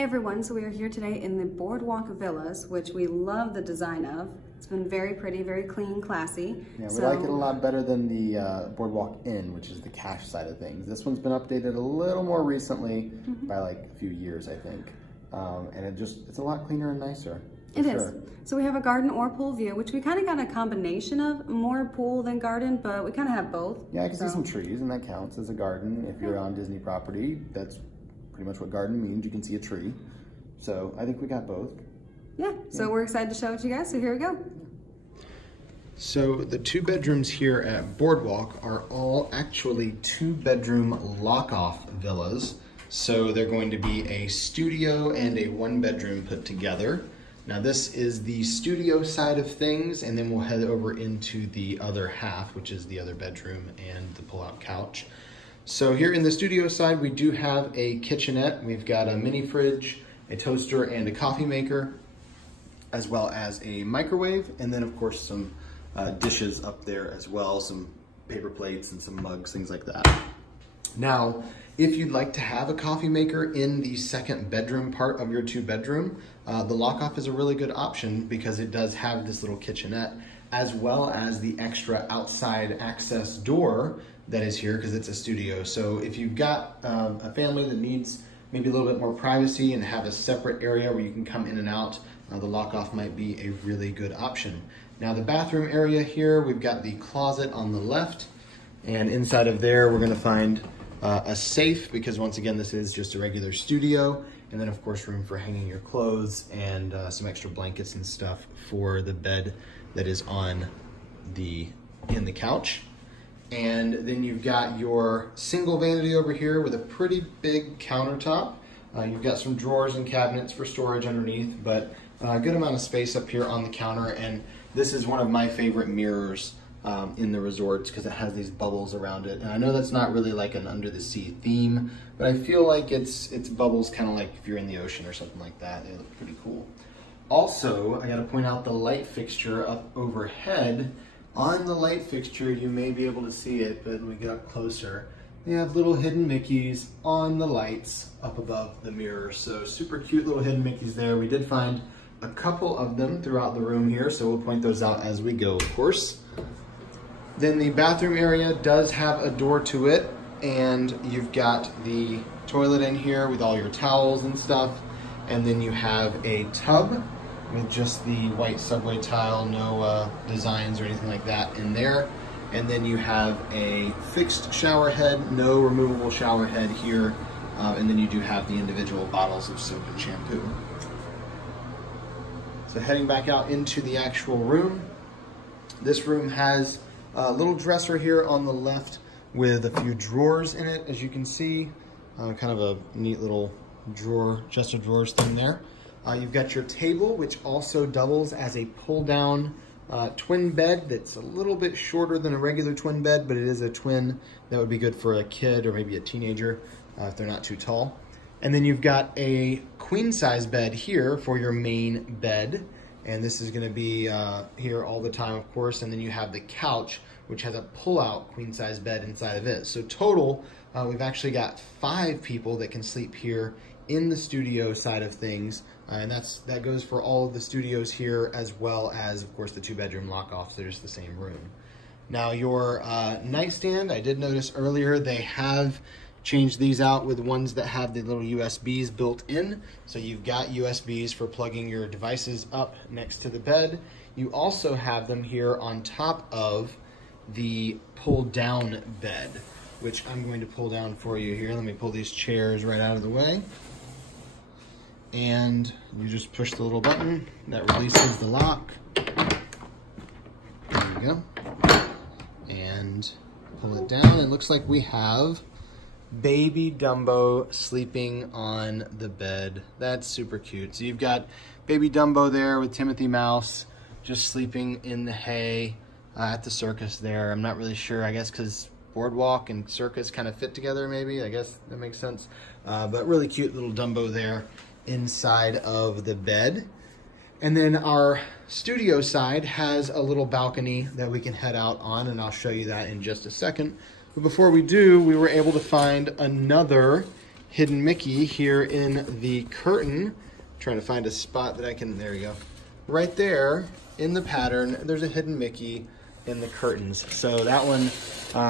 Hey everyone, so we are here today in the Boardwalk Villas, which we love the design of. It's been very pretty, very clean, classy. Yeah, we like it a lot better than the Boardwalk Inn, which is the cash side of things. This one's been updated a little more recently by like a few years, I think. And it's a lot cleaner and nicer. It is. So we have a garden or pool view, which we kind of got a combination of, more pool than garden, but we kind of have both. Yeah, I can see some trees, and that counts as a garden. If you're on Disney property, that's pretty much what garden means. You can see a tree. So I think we got both. Yeah, so we're excited to show it to you guys, so here we go. So the 2 bedrooms here at Boardwalk are all actually 2-bedroom lock-off villas. So they're going to be a studio and a 1-bedroom put together. Now this is the studio side of things, and then we'll head over into the other half, which is the other bedroom and the pull-out couch. So here in the studio side, we do have a kitchenette. We've got a mini fridge, a toaster, and a coffee maker, as well as a microwave, and then of course some dishes up there as well, some paper plates and some mugs, things like that. Now, if you'd like to have a coffee maker in the 2nd bedroom part of your 2-bedroom, the lock-off is a really good option because it does have this little kitchenette, as well as the extra outside access door that is here because it's a studio. So if you've got a family that needs maybe a little bit more privacy and have a separate area where you can come in and out, the lock-off might be a really good option. Now the bathroom area here, we've got the closet on the left, and inside of there we're gonna find a safe, because once again this is just a regular studio, and then of course room for hanging your clothes and some extra blankets and stuff for the bed that is in the couch. And then you've got your single vanity over here with a pretty big countertop. You've got some drawers and cabinets for storage underneath, but a good amount of space up here on the counter. And this is one of my favorite mirrors in the resorts because it has these bubbles around it. And I know that's not really like an under the sea theme, but I feel like it's bubbles kind of like if you're in the ocean or something like that. They look pretty cool. Also, I gotta point out the light fixture up overhead. On the light fixture, you may be able to see it, but when we get up closer, they have little hidden Mickeys on the lights up above the mirror. So super cute little hidden Mickeys there. We did find a couple of them throughout the room here, so we'll point those out as we go, of course. Then the bathroom area does have a door to it, and you've got the toilet in here with all your towels and stuff. And then you have a tub with just the white subway tile, no designs or anything like that in there. And then you have a fixed shower head, no removable shower head here. And then you do have the individual bottles of soap and shampoo. So heading back out into the actual room. This room has a little dresser here on the left with a few drawers in it, as you can see. Kind of a neat little drawer, chest of drawers thing there. You've got your table, which also doubles as a pull-down twin bed that's a little bit shorter than a regular twin bed, but it is a twin that would be good for a kid or maybe a teenager if they're not too tall. And then you've got a queen-size bed here for your main bed, and this is going to be here all the time, of course. And then you have the couch, which has a pull-out queen-size bed inside of it. So total, we've actually got 5 people that can sleep here in the studio side of things, and that goes for all of the studios here, as well as, of course, the 2-bedroom lock-offs. They're just the same room. Now, your nightstand, I did notice earlier they have changed these out with ones that have the little USBs built in. So you've got USBs for plugging your devices up next to the bed. You also have them here on top of the pull-down bed, which I'm going to pull down for you here. Let me pull these chairs right out of the way. And you just push the little button that releases the lock. There we go. And pull it down. It looks like we have baby Dumbo sleeping on the bed. That's super cute. So you've got baby Dumbo there with Timothy Mouse just sleeping in the hay at the circus there. I'm not really sure, I guess because Boardwalk and circus kind of fit together maybe. I guess that makes sense. But really cute little Dumbo there inside of the bed. And then our studio side has a little balcony that we can head out on, and I'll show you that in just a second. But before we do, we were able to find another hidden Mickey here in the curtain. Trying to find a spot that I can, there you go. Right there in the pattern, there's a hidden Mickey in the curtains. So that one,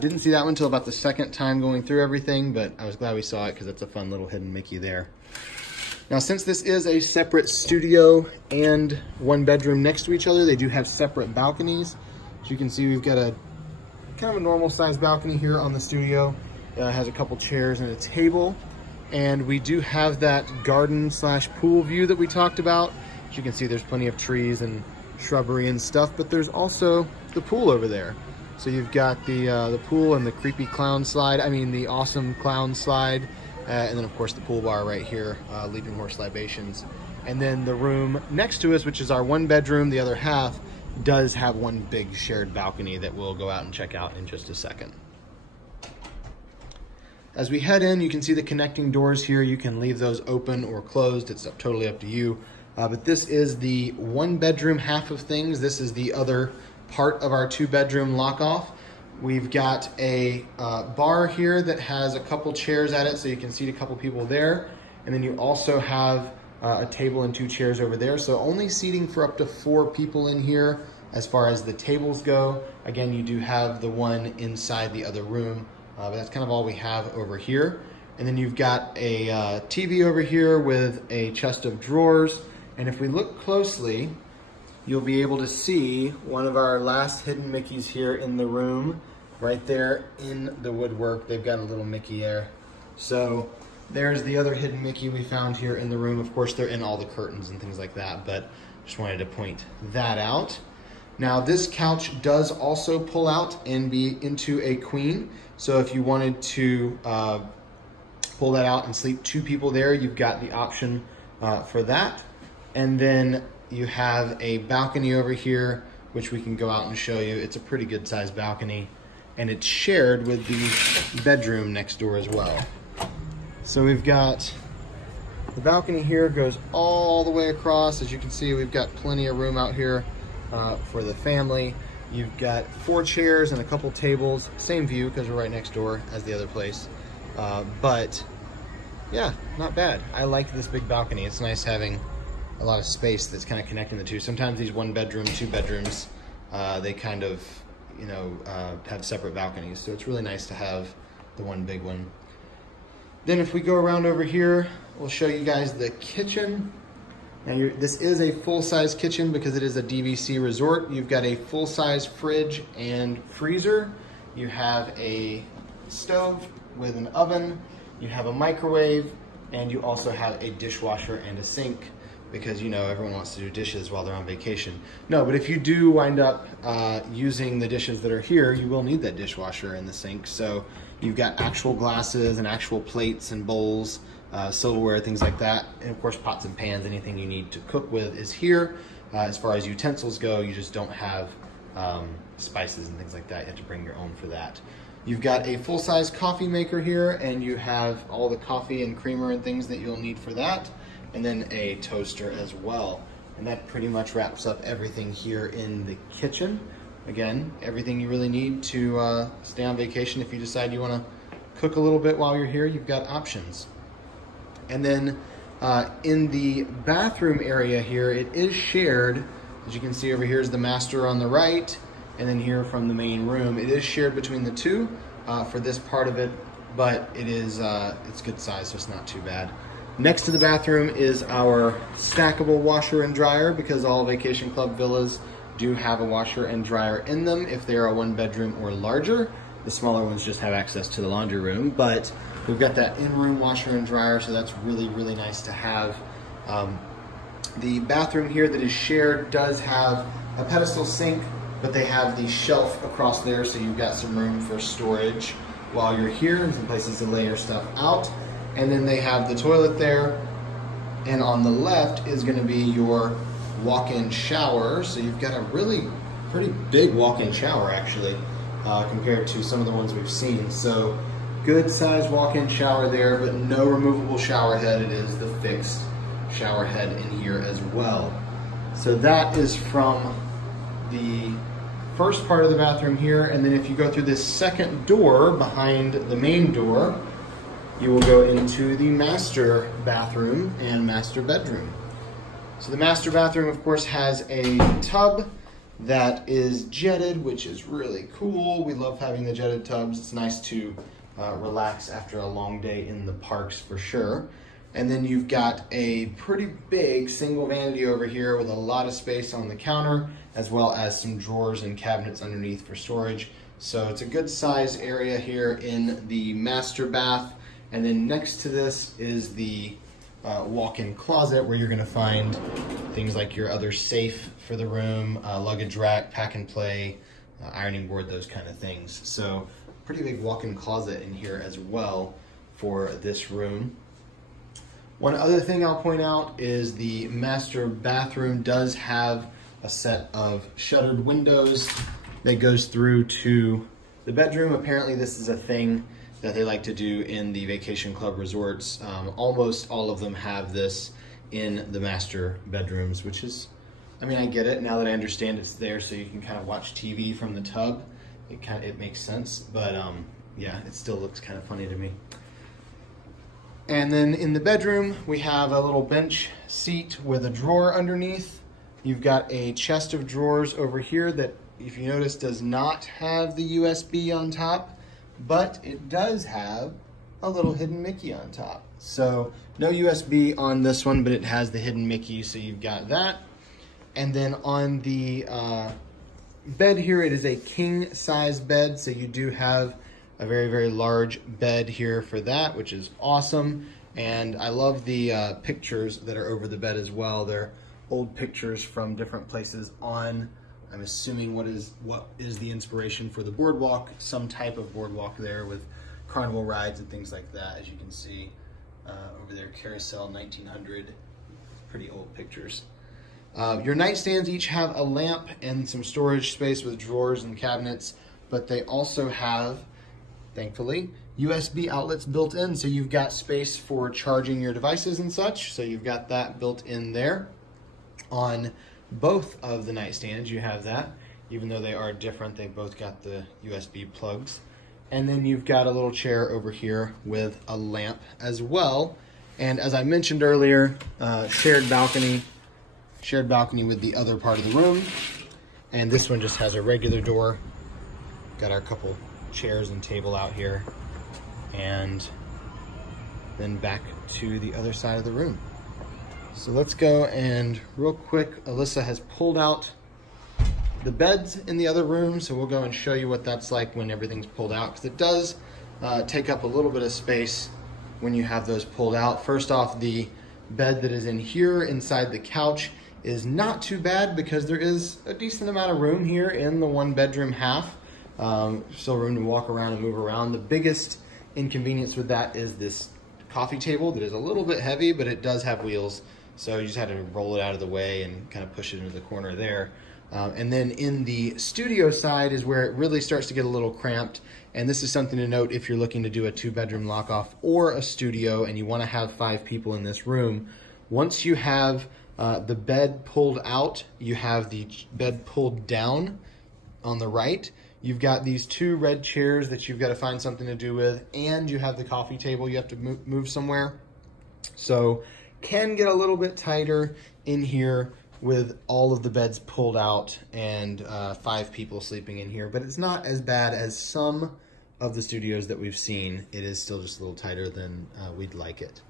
didn't see that one until about the second time going through everything, but I was glad we saw it because it's a fun little hidden Mickey there. Now, since this is a separate studio and one bedroom next to each other, they do have separate balconies. As you can see, we've got a kind of a normal sized balcony here on the studio. It has a couple chairs and a table. And we do have that garden slash pool view that we talked about. As you can see, there's plenty of trees and shrubbery and stuff, but there's also the pool over there. So you've got the pool and the creepy clown slide, the awesome clown slide, and then of course the pool bar right here, Leaping Horse Libations. And then the room next to us, which is our one bedroom, the other half, does have one big shared balcony that we'll go out and check out in just a second. As we head in, you can see the connecting doors here. You can leave those open or closed. It's totally up to you. But this is the one bedroom half of things. This is the other part of our two bedroom lock off. We've got a bar here that has a couple chairs at it, so you can seat a couple people there. And then you also have a table and two chairs over there. So only seating for up to 4 people in here as far as the tables go. Again, you do have the one inside the other room. But that's kind of all we have over here. And then you've got a TV over here with a chest of drawers. And if we look closely, you'll be able to see one of our last hidden Mickeys here in the room, right there in the woodwork. They've got a little Mickey there. So there's the other hidden Mickey we found here in the room. Of course, they're in all the curtains and things like that, but just wanted to point that out. Now, this couch does also pull out and be into a queen. So if you wanted to pull that out and sleep 2 people there, you've got the option for that. And then you have a balcony over here, which we can go out and show you. It's a pretty good sized balcony, and it's shared with the bedroom next door as well. So we've got the balcony here, goes all the way across. As you can see, we've got plenty of room out here for the family. You've got 4 chairs and a couple tables. Same view because we're right next door as the other place. But yeah, not bad. I like this big balcony. It's nice having a lot of space that's kind of connecting the two. Sometimes these 1 bedroom, 2 bedrooms, they kind of, have separate balconies. So it's really nice to have the one big one. Then if we go around over here, we'll show you guys the kitchen. Now this is a full-size kitchen because it is a DVC resort. You've got a full-size fridge and freezer. You have a stove with an oven. You have a microwave, and you also have a dishwasher and a sink because, everyone wants to do dishes while they're on vacation. No, but if you do wind up using the dishes that are here, you will need that dishwasher and the sink. So you've got actual glasses and actual plates and bowls, silverware, things like that. And of course, pots and pans, anything you need to cook with is here. As far as utensils go, you just don't have spices and things like that. You have to bring your own for that. You've got a full-size coffee maker here, and you have all the coffee and creamer and things that you'll need for that, and then a toaster as well. And that pretty much wraps up everything here in the kitchen. Again, everything you really need to stay on vacation. If you decide you want to cook a little bit while you're here, you've got options. And then in the bathroom area here, it is shared. As you can see over here is the master on the right, and then here from the main room. It is shared between the two for this part of it, but it is it's good size, so it's not too bad. Next to the bathroom is our stackable washer and dryer, because all Vacation Club villas do have a washer and dryer in them if they are a 1 bedroom or larger. The smaller ones just have access to the laundry room, but we've got that in-room washer and dryer, so that's really, really nice to have. The bathroom here that is shared does have a pedestal sink, but they have the shelf across there, so you've got some room for storage while you're here, and some places to lay your stuff out. And then they have the toilet there, and on the left is going to be your walk-in shower. So you've got a really pretty big walk-in shower, actually, compared to some of the ones we've seen. So good size walk-in shower there, but no removable shower head. It is the fixed shower head in here as well. So that is from the first part of the bathroom here. And then if you go through this second door behind the main door, you will go into the master bathroom and master bedroom. So the master bathroom, of course, has a tub that is jetted, which is really cool. We love having the jetted tubs. It's nice to relax after a long day in the parks for sure. And then you've got a pretty big single vanity over here with a lot of space on the counter, as well as some drawers and cabinets underneath for storage. So it's a good size area here in the master bath. And then next to this is the walk-in closet, where you're gonna find things like your other safe for the room, luggage rack, pack and play, ironing board, those kind of things. So pretty big walk-in closet in here as well for this room. One other thing I'll point out is the master bathroom does have a set of shuttered windows that goes through to the bedroom. Apparently this is a thing that they like to do in the vacation club resorts. Almost all of them have this in the master bedrooms, which is, I mean, I get it now that I understand it's there so you can kind of watch TV from the tub. It makes sense, but yeah, it still looks kind of funny to me. And then in the bedroom, we have a little bench seat with a drawer underneath. You've got a chest of drawers over here that, if you notice, does not have the USB on top, but it does have a little hidden Mickey on top. So no USB on this one, but it has the hidden Mickey, so you've got that. And then on the bed here, it is a king size bed, so you do have a very, very large bed here for that, which is awesome. And I love the pictures that are over the bed as well. They're old pictures from different places on, I'm assuming, what is the inspiration for the boardwalk, some type of boardwalk there with carnival rides and things like that. As you can see over there, Carousel 1900, pretty old pictures. Your nightstands each have a lamp and some storage space with drawers and cabinets, but they also have, thankfully, USB outlets built in, so you've got space for charging your devices and such, so you've got that built in there. On both of the nightstands you have that, even though they are different, they've both got the USB plugs. And then you've got a little chair over here with a lamp as well. And as I mentioned earlier, shared balcony with the other part of the room. And this one just has a regular door. Got our couple chairs and table out here. And then back to the other side of the room. So let's go and real quick, Alyssa has pulled out the beds in the other room, so we'll go and show you what that's like when everything's pulled out, because it does take up a little bit of space when you have those pulled out. First off, the bed that is in here inside the couch is not too bad because there is a decent amount of room here in the one bedroom half. Still room to walk around and move around. The biggest inconvenience with that is this coffee table that is a little bit heavy, but it does have wheels. So you just had to roll it out of the way and kind of push it into the corner there. And then in the studio side is where it really starts to get a little cramped. And this is something to note if you're looking to do a 2-bedroom lock-off or a studio and you want to have 5 people in this room. Once you have the bed pulled out, you have the bed pulled down on the right. You've got these 2 red chairs that you've got to find something to do with, and you have the coffee table you have to move somewhere. So can get a little bit tighter in here with all of the beds pulled out and 5 people sleeping in here, but it's not as bad as some of the studios that we've seen. It is still just a little tighter than we'd like it.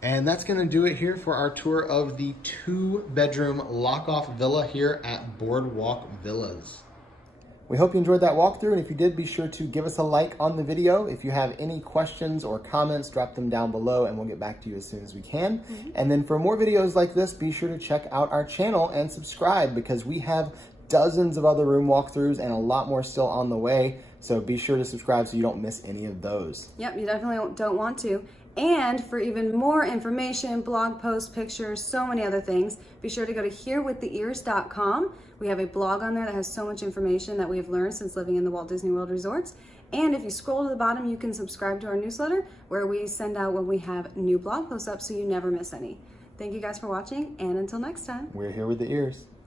And that's gonna do it here for our tour of the 2-bedroom lock-off villa here at Boardwalk Villas. We hope you enjoyed that walkthrough, and if you did, be sure to give us a like on the video. If you have any questions or comments, drop them down below and we'll get back to you as soon as we can. And then for more videos like this, be sure to check out our channel and subscribe, because we have dozens of other room walkthroughs and a lot more still on the way. So be sure to subscribe so you don't miss any of those. Yep, you definitely don't want to. And for even more information, blog posts, pictures, so many other things, be sure to go to herewiththeears.com. We have a blog on there that has so much information that we have learned since living in the Walt Disney World resorts. And if you scroll to the bottom, you can subscribe to our newsletter where we send out when we have new blog posts up so you never miss any. Thank you guys for watching, and until next time. We're here with the ears.